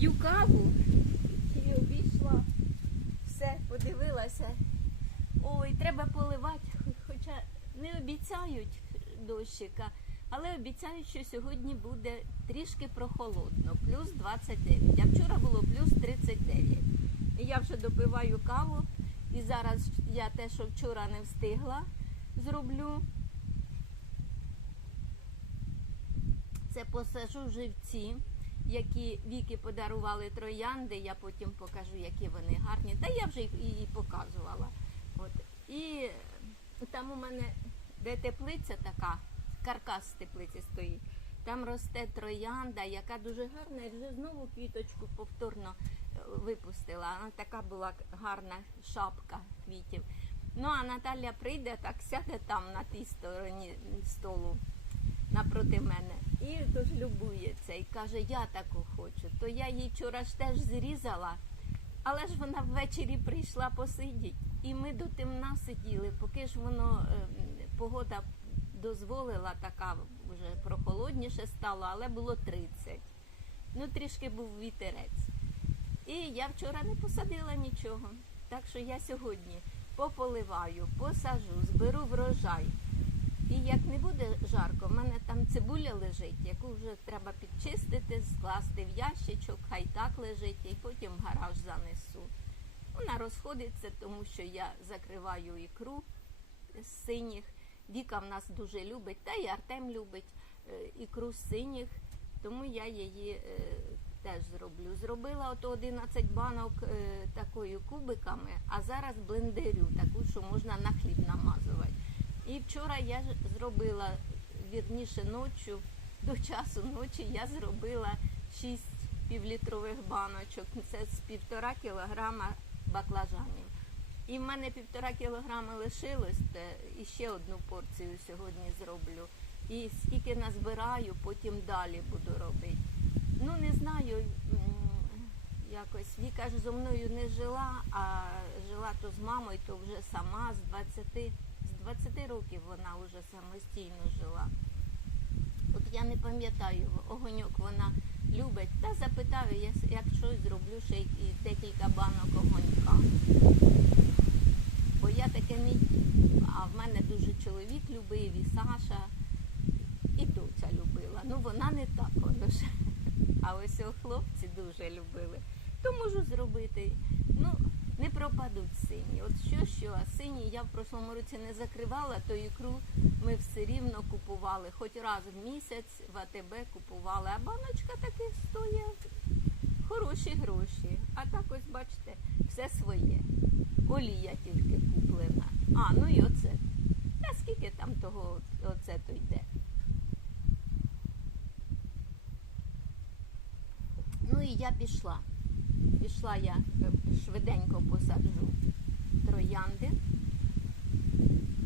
П'ю каву і обійшла. Все, подивилася. Ой, треба поливати, хоча не обіцяють дощика, але обіцяють, що сьогодні буде трішки прохолодно, плюс 29. А вчора було плюс 39. І я вже допиваю каву. І зараз я те, що вчора не встигла, зроблю. Це посажу живці, які віки подарували троянди. Я потім покажу, які вони гарні. Та я вже і показувала. От. І там у мене, де теплиця така, каркас теплиці стоїть. Там росте троянда, яка дуже гарна, і вже знову квіточку повторно е, випустила. Вона така була гарна шапка квітів. Ну а Наталя прийде, так сяде там на тій стороні столу напроти мене. І тож любується і каже, я таку хочу. То я їй вчора ж теж зрізала, але ж вона ввечері прийшла посидіти. І ми до темна сиділи, поки ж воно е, погода дозволила, така вже прохолодніше стало, але було 30. Ну, трішки був вітерець. І я вчора не посадила нічого. Так що я сьогодні пополиваю, посажу, зберу врожай. І як не буде жарко, в мене там цибуля лежить, яку вже треба підчистити, скласти в ящичок, хай так лежить, і потім в гараж занесу. Вона розходиться, тому що я закриваю ікру з синіх. Віка в нас дуже любить, та й Артем любить е, ікру з синіх, тому я її е, теж зроблю. Зробила ото 11 банок е, такою кубиками, а зараз блендерю, таку, що можна на хліб намазувати. І вчора я зробила, вірніше ночі, до часу ночі я зробила 6 півлітрових баночок. Це з півтора кілограма баклажанів. І в мене півтора кілограми лишилось, і ще одну порцію сьогодні зроблю. І скільки назбираю, потім далі буду робити. Ну не знаю, якось Віка ж зо мною не жила, а жила то з мамою, то вже сама з 20, з 20 років вона вже самостійно жила. От я не пам'ятаю, огоньок вона любить. Та запитаю, я як щось зроблю ще й декілька банок огонька. Бо я таке не. А в мене дуже чоловік любив, і Саша, і доця любила. Ну вона не так воно ж. А ось хлопці дуже любили. То можу зробити. Не пропадуть сині. От що, що, а сині я в прошлому році не закривала, то ікру ми все рівно купували. Хоч раз в місяць в АТБ купували, а баночка таки стоїть хороші гроші. А так ось бачите, все своє. Олія тільки куплена. А, ну і оце. Та скільки там того оце то йде. Ну і я пішла. Пішла я е, швиденько посаджу троянди,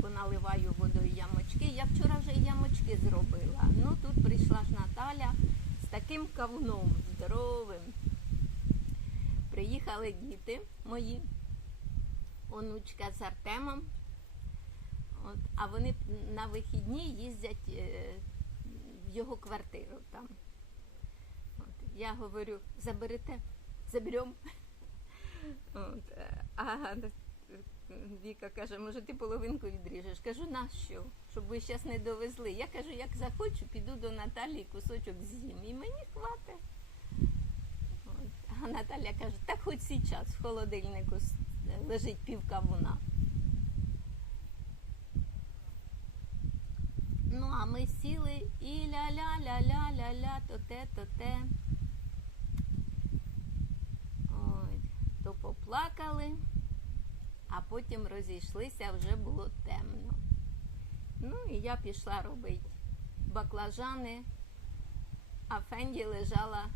поналиваю водою ямочки. Я вчора вже ямочки зробила. Ну тут прийшла ж Наталя з таким кавуном здоровим. Приїхали діти мої, онучка з Артемом. От, а вони на вихідні їздять е, в його квартиру там. От, я говорю, заберете, заберемо. От, е, а Віка каже, може ти половинку відріжеш. Кажу, нащо? Щоб ви зараз не довезли. Я кажу, як захочу, піду до Наталії кусочок з'їм. І мені хватить. А Наталя каже, так хоч зараз в холодильнику лежить пів кавуна. Ну, а ми сіли і ля-ля-ля-ля-ля-ля, то те, то те. Ой, то поплакали, а потім розійшлися, вже було темно. Ну і я пішла робити баклажани, а Фенді лежала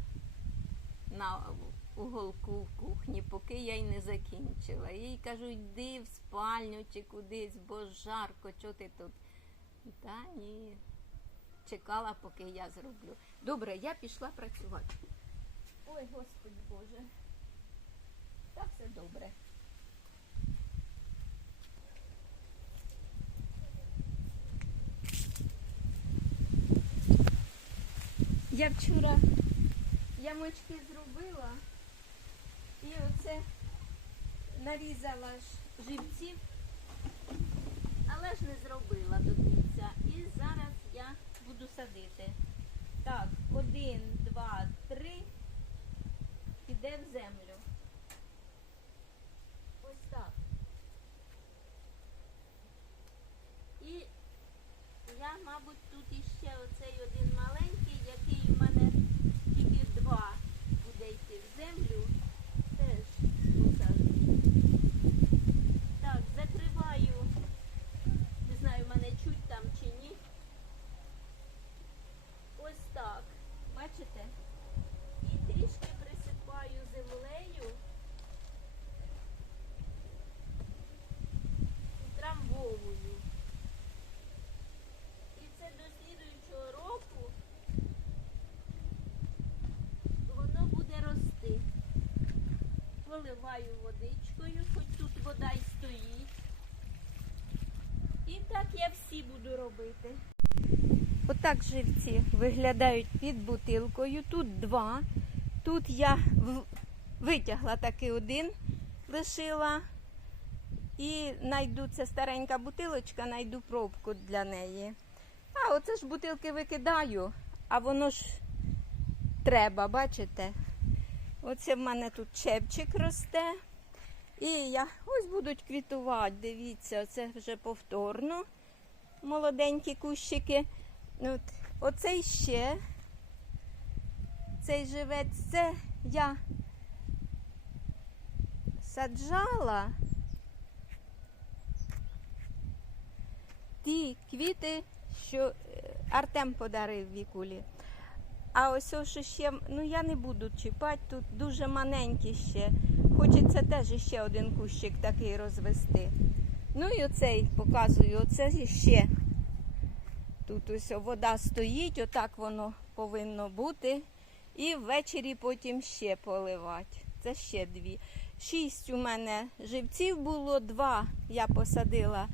на уголку в кухні, поки я й не закінчила. Їй кажу, йди в спальню чи кудись, бо жарко, чого ти тут? Та ні. Чекала, поки я зроблю. Добре, я пішла працювати. Ой, Господи Боже. Та все добре. Я вчора ямочки зробила і оце нарізала ж живців, але ж не зробила до кінця. І зараз я буду садити. Так, один, два, три. Іде в землю. Так. І я, мабуть, тут іще оцей один маленький, який у мене тільки два буде йти в землю. Теж посаджу. Так, закриваю. Не знаю, мене чуть там чи ні. Ось так. Бачите? І трішки присипаю землею. І трамбовую. І це до слідуючого року воно буде рости. Поливаю водичкою, хоч тут вода й стоїть. І так я всі буду робити. Отак живці виглядають під бутилкою. Тут два. Тут я витягла таки один, лишила. І знайду це старенька бутилочка, знайду пробку для неї. А оце ж бутилки викидаю, а воно ж треба, бачите? Оце в мене тут чепчик росте. І я ось будуть квітувати. Дивіться, це вже повторно. Молоденькі кущики. От, оцей ще. Цей живець, це я саджала. ті квіти, що е, Артем подарив Вікулі. А ось що ще, ну я не буду чіпати, тут дуже маленькі ще. Хочеться теж ще один кущик такий розвести. Ну і оцей показую, оце ще. Тут ось вода стоїть, отак воно повинно бути. І ввечері потім ще поливати. Це ще дві. Шість у мене живців було, два я посадила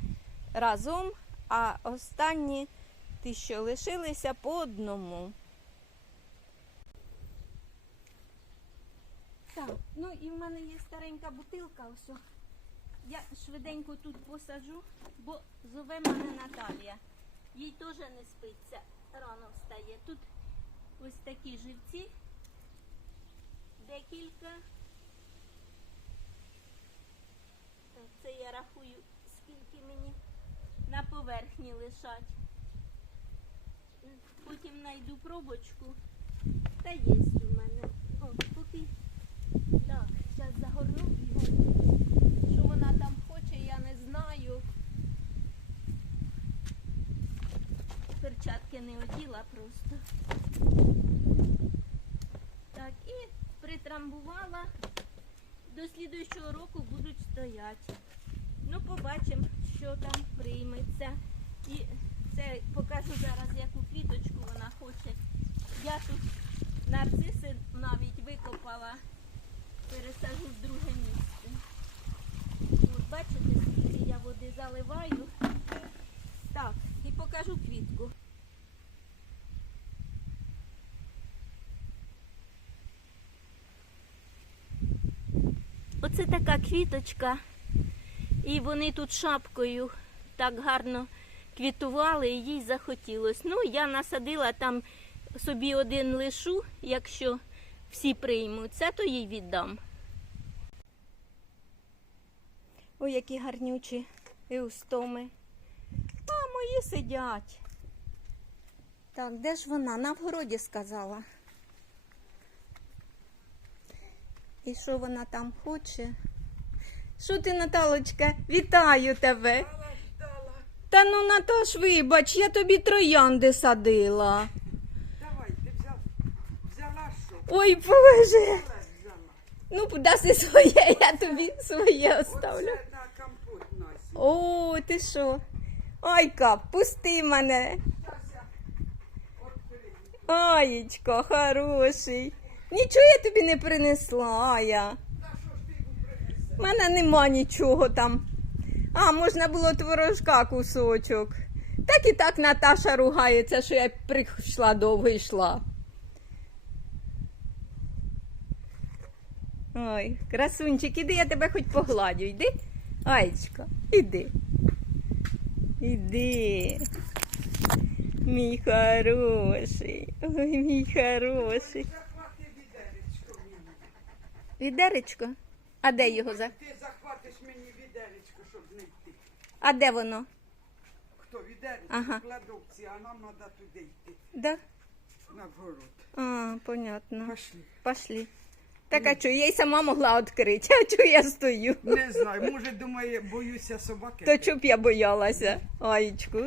разом, а останні ті, що лишилися по одному. Так, ну і в мене є старенька бутилка. Ось. Я швиденько тут посаджу, бо зове мене Наталія. Їй теж не спиться, рано встає. Тут ось такі живці, декілька. Це я рахую, скільки мені на поверхні лишать. Потім знайду пробочку. Та є у мене. О, поки. Так, зараз загорну бігом. Що вона там хоче, я не знаю. Перчатки не оділа просто. Так, і притрамбувала. До слідуючого року будуть стояти. Ну, побачимо, що там прийметься. І це покажу зараз, яку квіточку вона хоче. Я тут нарциси навіть викопала, пересажу в друге місце. От бачите, скільки я води заливаю. Так, і покажу квітку. Оце така квіточка. І вони тут шапкою так гарно квітували, і їй захотілось. Ну, я насадила там собі один лишу, якщо всі приймуться, то їй віддам. Ой, які гарнючі еустоми. А, мої сидять. Так, де ж вона? На вгороді сказала. І що вона там хоче? Що ти, Наталочка? Вітаю тебе. Та ну, Наташ, вибач, я тобі троянди садила. Давай, ти взяв, взяла що? Ой, Боже. Ну, даси своє, я тобі своє оставлю. О, ти що? Айка, пусти мене. Аєчко, хороший. Нічого я тобі не принесла, Ая. У мене нема нічого там. А, можна було творожка кусочок. Так і так Наташа ругається, що я прийшла довго йшла. Ой, красунчик, іди, я тебе хоч погладю, йди. Аєчко, іди. Іди. Мій хороший. Ой, мій хороший. Відеречко. Відеречко? А де його за? Ти захватиш мені відеречко, щоб не йти. А де воно? Хто відеречко Ага. в кладовці, а нам треба туди йти. Да? На город. А, понятно. Пошли. Пошли. Так а що, я й сама могла відкрити, а чого я стою? Не знаю, може, думає, боюся собаки. То чоб я боялася, Аєчку.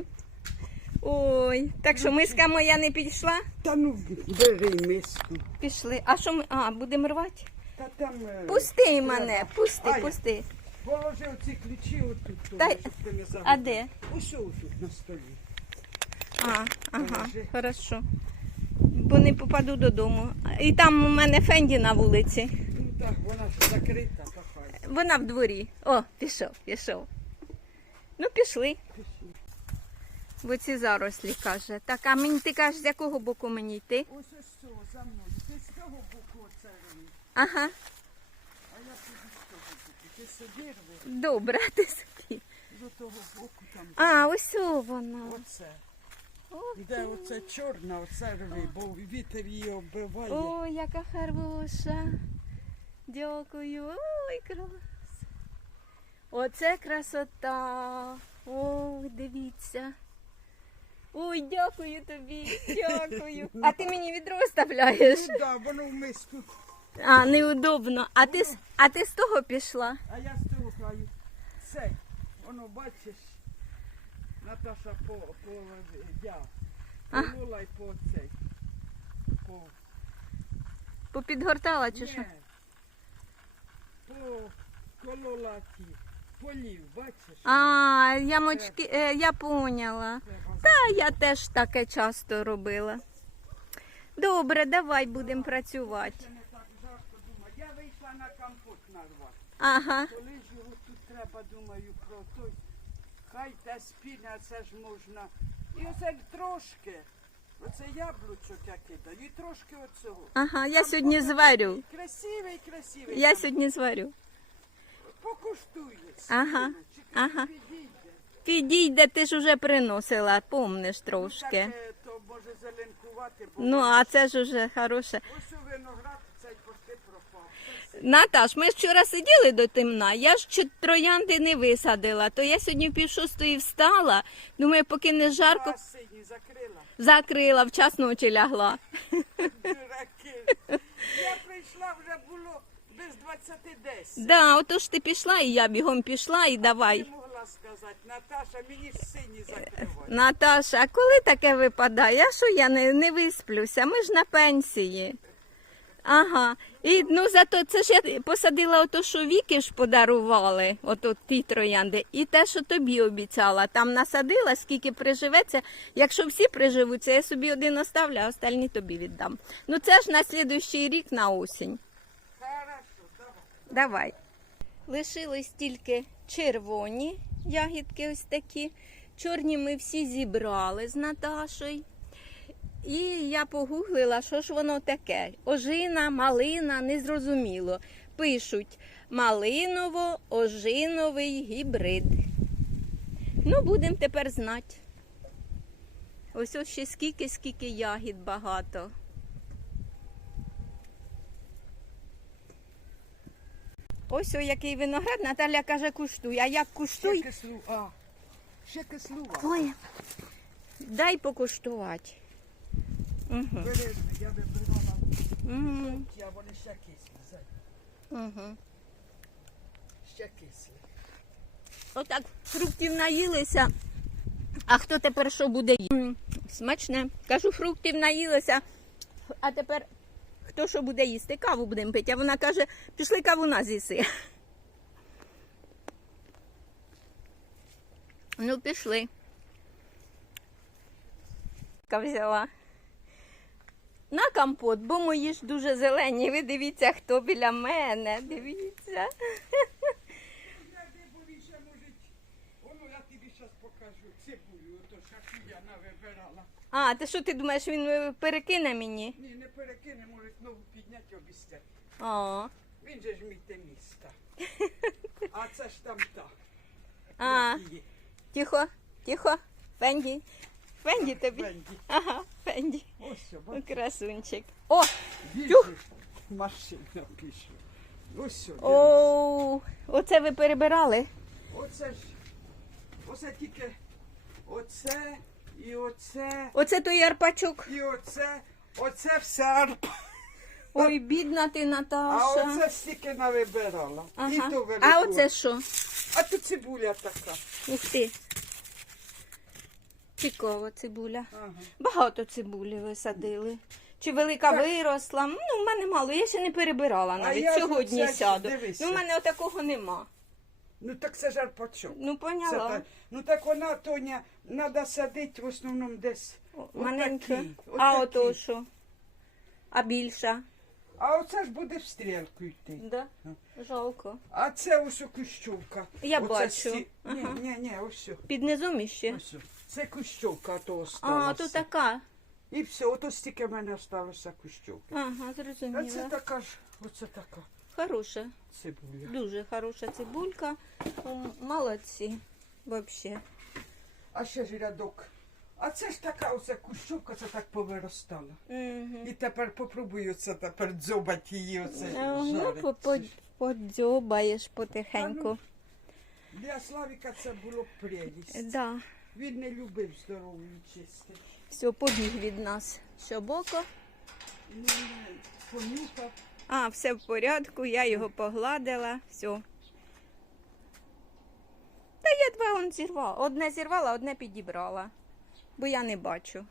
Ой, так що миска моя не підійшла? Та ну, бери миску. Пішли. А що ми. А, будемо рвати? Та там... е, Пусти мене, пусти, Ай, пусти. Положи оці ключі отут, Та- Тоня, щоб ти не забув. А де? Ось тут на столі. А, ага, Положи. хорошо. Бо не попаду додому. І там у мене Фенді на вулиці. Ну так, вона ж закрита, то. Вона в дворі. О, пішов, пішов. Ну, пішли. Бо ці зарослі каже. Так, а мені ти кажеш, з якого боку мені йти? Ось ось цього за мною. Ти з цього боку оце роби, Ага, а я піду з того боку. Ти сиди рви, добре, ти собі. до того боку там. А, ось о вона. Оце. Де оце чорна, оце рви, бо вітер її оббиває. Ой, яка хороша. Дякую. Ой, крас. Оце красота. Ой, дивіться. Ой, дякую тобі. Дякую. А ти мені відро вставляєш? Ну да, воно в миску. А, неудобно. А ти, з- а ти з того пішла? А я слухаю. Цей, воно бачиш, Наташа по, по я. Полула й по цей. По, Попідгортала чи що? по колола ті. Полів, бачиш? А, ямочки, е, я поняла. Та я теж таке часто робила. Добре, давай будемо працювати. Не так жарко думаю. Я вийшла на компот нарвати. Ага. Коли ж його тут треба, думаю, про той. Хай та спільня, це ж можна. І оце трошки. Оце яблучок я кидаю. І трошки оцього. Ага, я сьогодні зварю. Красивий, красивий. Я Там сьогодні зварю. Покуштує. Ага, ага. підійде. Підійде, ти ж уже приносила, помниш Так, трошки. е, то може зеленкувати, бо Ну, а це ж уже хороше. ось у виноград. Наташ, ми ж вчора сиділи до темна, я ж троянди не висадила, то я сьогодні в пів шостої встала, думаю, поки не жарко, сині закрила. закрила, в час ночі лягла. Дураки. Я прийшла, вже було без 20 Да, отож ти пішла, і я бігом пішла, і давай. Не могла сказати, Наташа, мені ж сині закривай. Наташа, а коли таке випадає? А що я не, не висплюся? Ми ж на пенсії. Ага. І ну зато це ж я посадила ото, що віки ж подарували, ото ті троянди, і те, що тобі обіцяла. Там насадила, скільки приживеться. Якщо всі приживуться, я собі один оставлю, а остальні тобі віддам. Ну це ж на слідуючий рік на осінь. Хорошо, давай. Давай. Лишились тільки червоні ягідки ось такі. Чорні ми всі зібрали з Наташою. І я погуглила, що ж воно таке. Ожина, малина, незрозуміло. Пишуть малиново-ожиновий гібрид. Ну, будемо тепер знати. Ось ось ще скільки, скільки ягід багато. Ось о який виноград. Наталя каже, куштуй. А як Ще куштуй? кислу, а, ще кислува. Ой, дай покуштувати. Ще кислі. Отак фруктів наїлися. А хто тепер що буде їсти? Смачне. Кажу, фруктів наїлися. А тепер хто що буде їсти? Каву будемо пити. А вона каже, пішли каву на з'їси. Ну, пішли. Ка взяла. На компот, бо мої ж дуже зелені. Ви дивіться, хто біля мене. Дивіться. А, ти що ти думаєш, він е, перекине мені? Ні, не перекине, можуть нову підняти обіцяти. О, Він же ж мій тениста. А це ж там та. А, тихо, тихо. Фенді. Фенді тобі. Венді. Ага, Фенді. Ось, Ну, бачиш, красунчик. О, біжиш, машина пішла. Ось, що, дивись. о, оце ви перебирали? Оце ж, оце тільки, оце, і оце, Оце той арпачок. і оце, оце все арпа. Ой, бідна ти, А Наташа. оце стільки навибирала. І Ага. велику. А оце що? А тут цибуля така. Ух ти. Цікава цибуля. Ага. Багато цибулі висадили. Чи велика Так. виросла? Ну, в мене мало, я ще не перебирала навіть. я Сьогодні оце, сяду. дивися. Ну, в мене отакого нема. Ну так це ж арпачок. Ну, Це поняла. так. Ну так вона, Тоня, треба садити в основному десь. Отакі, Маленька. отакі. А ото що? А більша? А оце ж буде в стрілку йти. Да. Жалко. А це ось кущовка. Я Оце бачу. сі- Ні, Ага. ні, ні, ось. о, Під низом іще? Ось. о. Це кущовка, то А, то така. І все, ото стільки в мене осталося кущовки. Ага, А це зрозуміла. така ж, оце така Хороша. цибуля. Дуже хороша цибулька. М, Молодці. Вообще. А ще ж рядок. А це ж така оця кущовка, це так повиростала. Угу. І тепер попробую це тепер дзьобать її оце Ну, жарить. по- по- подзьобаєш потихеньку. Ну, Для Славіка це було прелість. Да. Він не любив здоровий чистий. Все, побіг від нас. Щобоко. Ну, понюхав. А, все в порядку, я його погладила, все. Та я два он зірвала. Одне зірвала, одне підібрала. Бо я не бачу.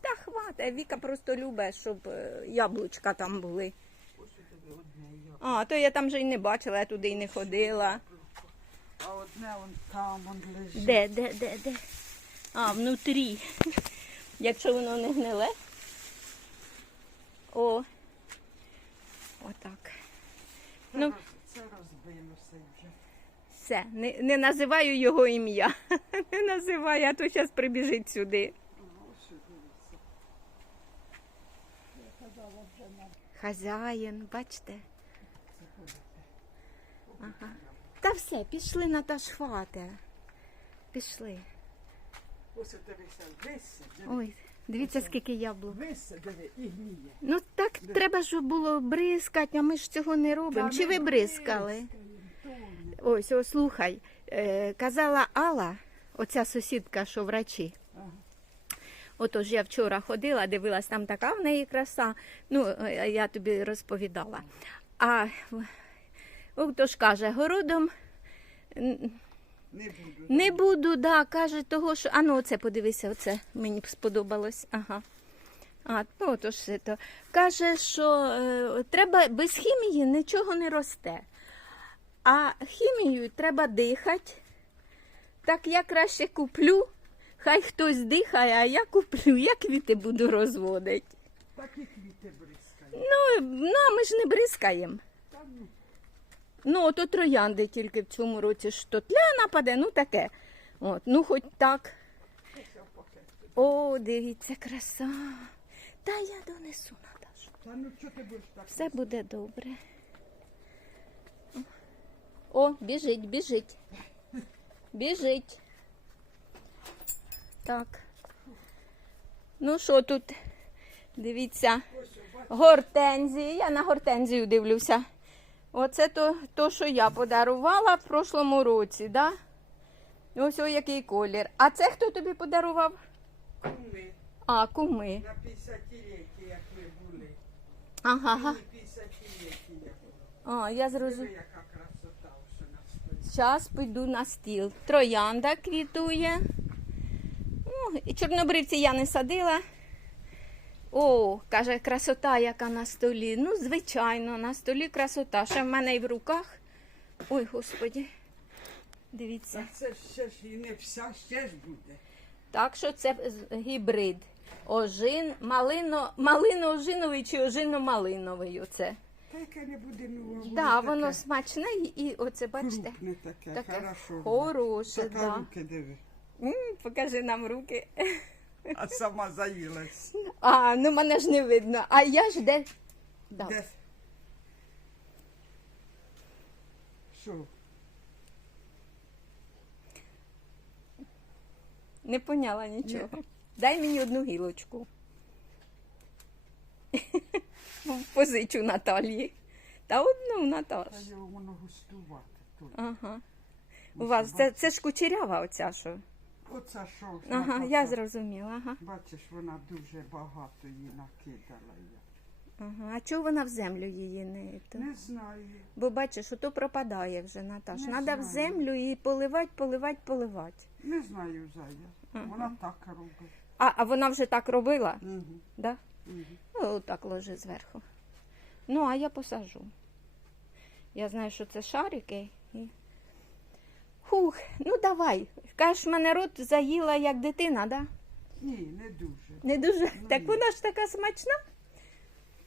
Та хвата, Віка просто любить, щоб е, яблучка там були. А, то я там вже й не бачила, я туди й не ходила. Одне он там он лежить. Де, де, де, де? А, внутрі. Якщо воно не гниле. О. Отак. Це, Ну. це розбилося вже. Все, не, не називаю його ім'я. Не називаю, а то зараз прибіжить сюди. Ну. Хазяїн, бачите? Ага. Та все, пішли на та хвате. Пішли. Ось дивися, вися, диви. Ой, дивіться, скільки яблук. Вися, диви, і гніє. Ну так треба, щоб було бризкати, а ми ж цього не робимо. Та Чи ми ви бризкали? бризкаємо, Ось, ось, слухай, е, казала Алла, оця сусідка, що врачі. Ага. Отож, я вчора ходила, дивилась, там така в неї краса. Ну, е, я тобі розповідала. А отож каже, городом Не буду. не буду, да, каже, того, що. А ну, оце подивися, оце мені сподобалось. Ага. А, ну отож це то. Каже, що е, треба без хімії нічого не росте. А хімією треба дихати. Так я краще куплю, хай хтось дихає, а я куплю, я квіти буду розводити. Так і квіти бризкають. Ну, ну а ми ж не бризкаємо. Ну, ото троянди тільки в цьому році що тля нападе, ну таке. От, ну хоч так. О, дивіться, краса. Та я донесу, Наташу. Та ну чого ти будеш так? Все буде добре. О, біжить, біжить. Біжить. Так. Ну що тут? Дивіться. Гортензії. Я на гортензію дивлюся. Оце то, то що я подарувала в прошлому році, да? Ось о який колір. А це хто тобі подарував? куми А, куми. на 50-ліття, як ми були. Ага. ага. Мені 50-ліття було. А, я зрозуміла. яка красота що на столі. Зараз піду на стіл. Троянда квітує. Ну, і чорнобривці я не садила. О, каже, красота, яка на столі. Ну, звичайно, на столі красота. Ще в мене і в руках. Ой, господі. Дивіться. Та це ще ж і не вся, ще ж буде. Так що це гібрид. Ожин, малино, малино-ожиновий чи ожино-малиновий. Оце. Та яке не буде ну, Так, да, воно смачне і, і оце, бачите, Крупне таке, таке хорошо. хороше. Така Да. руки диви. М, покажи нам руки. А сама заїлась. А, ну мене ж не видно. А я ж де. Да. Де? Що? Не поняла нічого. Ні. Дай мені одну гілочку. Позичу Наталії. Та одну Наташ. Та його воно густувати. Ага. У вас це, це ж кучерява оця що? Оце що? Ага, я зрозуміла. Ага. Бачиш, вона дуже багато її накидала. Я. ага. А чого вона в землю її не? то? Не знаю. Бо бачиш, ото пропадає вже, Наташ. Не Треба в знаю. землю і поливати, поливати, поливати. Не знаю, Зая. Вона так робить. А, а вона вже так робила? Угу. Да? Угу. Ну, так ложи зверху. Ну, а я посажу. Я знаю, що це шарики. І... Хух, ну давай. Кажеш, мене рот заїла як дитина, да? Ні, не дуже. Не дуже. Ну, так ні. вона ж така смачна.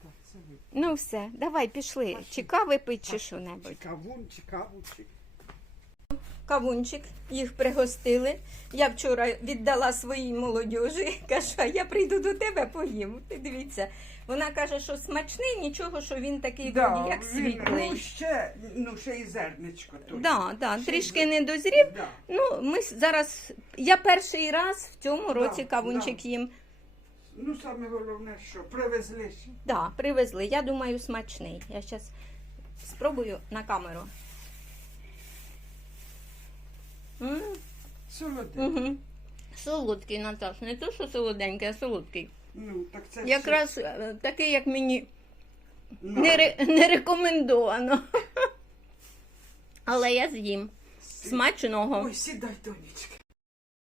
Так, це ви. Ну все, давай, пішли. Пошли. Чи кави пить, чи Чи що-небудь. кавун, чи каву, чи... Кавунчик, їх пригостили. Я вчора віддала своїй молодіжі. Кажу, а я прийду до тебе поїм. Ти дивіться. Вона каже, що смачний, нічого, що він такий вроді, як він, світлий. Ну, ще, ну, ще і зерничко. Да, да, Ще трішки й- не дозрів. Да. Ну, ми зараз. Я перший раз в цьому Да, році кавунчик да. їм. Ну, саме головне, що привезли ще. Да, привезли. Я думаю, смачний. Я зараз спробую на камеру. М. Угу. Солодкий, Наташ, не то, що солоденький, а солодкий. Ну, так це Якраз е, такий, як мені не, ре- не рекомендовано. Але я з'їм. Смачного. Ой, сідай, донечка.